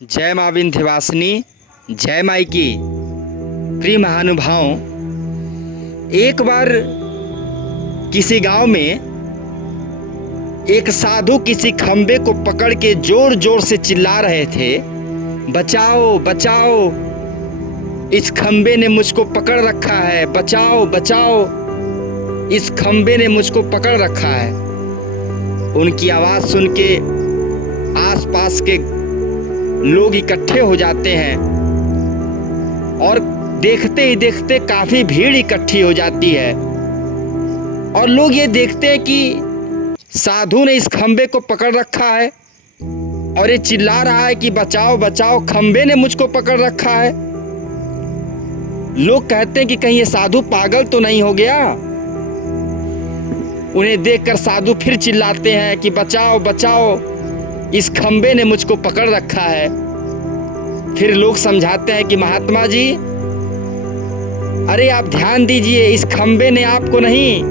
जय माँ विंध्यवासिनी, जय माई की। प्रिय महानुभाव, एक बार किसी गांव में एक साधु किसी खंबे को पकड़ के जोर जोर से चिल्ला रहे थे, बचाओ बचाओ, इस खंबे ने मुझको पकड़ रखा है, बचाओ बचाओ, इस खंबे ने मुझको पकड़ रखा है। उनकी आवाज़ सुन के आसपास के लोग इकट्ठे हो जाते हैं और देखते ही देखते काफ़ी भीड़ इकट्ठी हो जाती है और लोग ये देखते हैं कि साधु ने इस खंबे को पकड़ रखा है और ये चिल्ला रहा है कि बचाओ बचाओ, खंबे ने मुझको पकड़ रखा है। लोग कहते हैं कि कहीं ये साधु पागल तो नहीं हो गया। उन्हें देखकर साधु फिर चिल्लाते हैं कि बचाओ बचाओ, इस खंबे ने मुझको पकड़ रखा है। फिर लोग समझाते हैं कि महात्मा जी, अरे आप ध्यान दीजिए, इस खंबे ने आपको नहीं,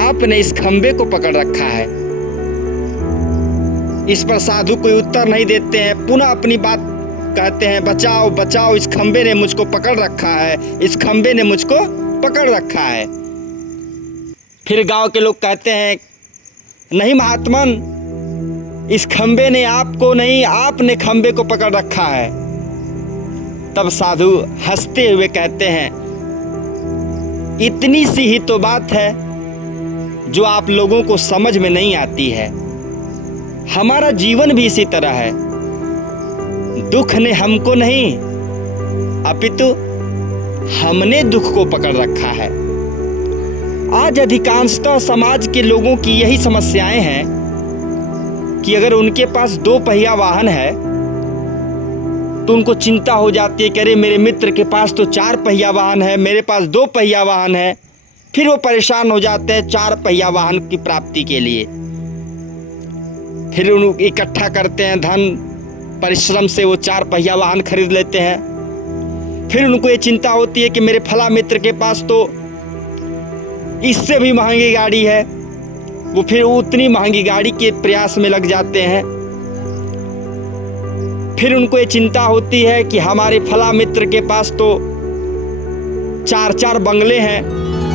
आपने इस खंबे को पकड़ रखा है। इस पर साधु कोई उत्तर नहीं देते हैं, पुनः अपनी बात कहते हैं, बचाओ बचाओ, इस खंबे ने मुझको पकड़ रखा है, इस खंबे ने मुझको पकड़ रखा है। फिर गांव के लोग कहते हैं, नहीं महात्मन, इस खंबे ने आपको नहीं, आपने खंबे को पकड़ रखा है। तब साधु हंसते हुए कहते हैं, इतनी सी ही तो बात है जो आप लोगों को समझ में नहीं आती है। हमारा जीवन भी इसी तरह है। दुख ने हमको नहीं, अपितु हमने दुख को पकड़ रखा है। आज अधिकांशतः समाज के लोगों की यही समस्याएं हैं कि अगर उनके पास 2 पहिया वाहन है तो उनको चिंता हो जाती है कि अरे मेरे मित्र के पास तो 4 पहिया वाहन है, मेरे पास 2 पहिया वाहन है। फिर वो परेशान हो जाते हैं 4 पहिया वाहन की प्राप्ति के लिए। फिर उन इकट्ठा करते हैं धन, परिश्रम से वो 4 पहिया वाहन खरीद लेते हैं। फिर उनको ये चिंता होती है कि मेरे फला मित्र के पास तो इससे भी महंगी गाड़ी है, वो फिर उतनी महंगी गाड़ी के प्रयास में लग जाते हैं। फिर उनको ये चिंता होती है कि हमारे फला मित्र के पास तो 4-4 बंगले हैं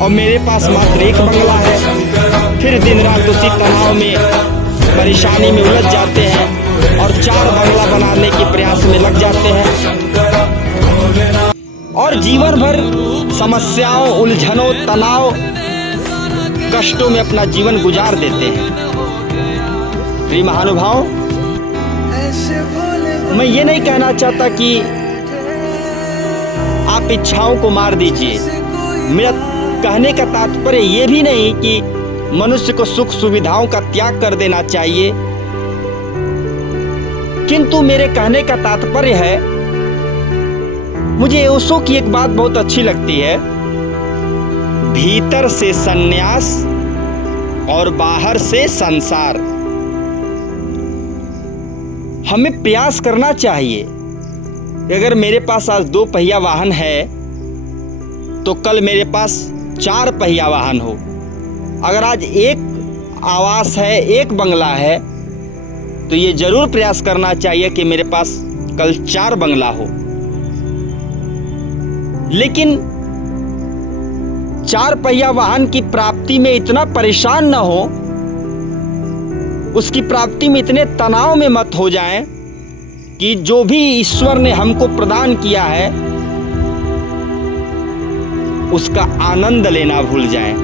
और मेरे पास मात्र 1 बंगला है। फिर दिन रात उसी तनाव में, परेशानी में उलझ जाते हैं और 4 बंगला बनाने के प्रयास में लग जाते हैं और जीवन भर समस्याओं, उलझनों, तनाव, कष्टों में अपना जीवन गुजार देते हैं। प्रिय महानुभाव, मैं ये नहीं कहना चाहता कि आप इच्छाओं को मार दीजिए। मेरा कहने का तात्पर्य ये भी नहीं कि मनुष्य को सुख सुविधाओं का त्याग कर देना चाहिए, किंतु मेरे कहने का तात्पर्य है, मुझे ओशो की एक बात बहुत अच्छी लगती है, भीतर से सन्यास और बाहर से संसार। हमें प्रयास करना चाहिए कि अगर मेरे पास आज 2 पहिया वाहन है तो कल मेरे पास 4 पहिया वाहन हो। अगर आज 1 आवास है, 1 बंगला है, तो ये जरूर प्रयास करना चाहिए कि मेरे पास कल 4 बंगला हो। लेकिन 4 पहिया वाहन की प्राप्ति में इतना परेशान न हो, उसकी प्राप्ति में इतने तनाव में मत हो जाएं कि जो भी ईश्वर ने हमको प्रदान किया है उसका आनंद लेना भूल जाएं।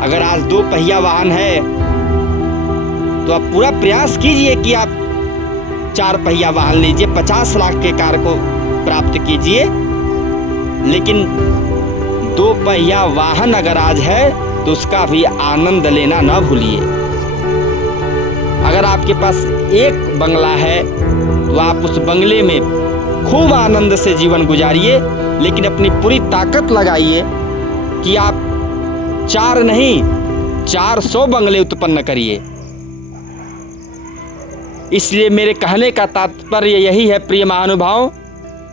अगर आज 2 पहिया वाहन है तो आप पूरा प्रयास कीजिए कि आप 4 पहिया वाहन लीजिए, 50 लाख के कार को प्राप्त कीजिए। लेकिन 2 पहिया वाहन अगर आज है तो उसका भी आनंद लेना ना भूलिए। अगर आपके पास 1 बंगला है तो आप उस बंगले में खूब आनंद से जीवन गुजारिए, लेकिन अपनी पूरी ताकत लगाइए कि आप 4 नहीं 400 बंगले उत्पन्न करिए। इसलिए मेरे कहने का तात्पर्य यही है प्रिय महानुभाव,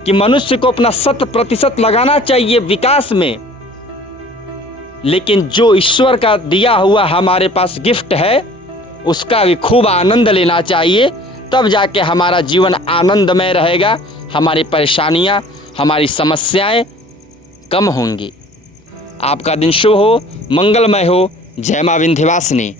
कि मनुष्य को अपना 100% लगाना चाहिए विकास में, लेकिन जो ईश्वर का दिया हुआ हमारे पास गिफ्ट है उसका भी खूब आनंद लेना चाहिए, तब जाके हमारा जीवन आनंदमय रहेगा, हमारी परेशानियां, हमारी समस्याएं कम होंगी। आपका दिन शुभ हो, मंगलमय हो। जय मां विंध्यवासिनी।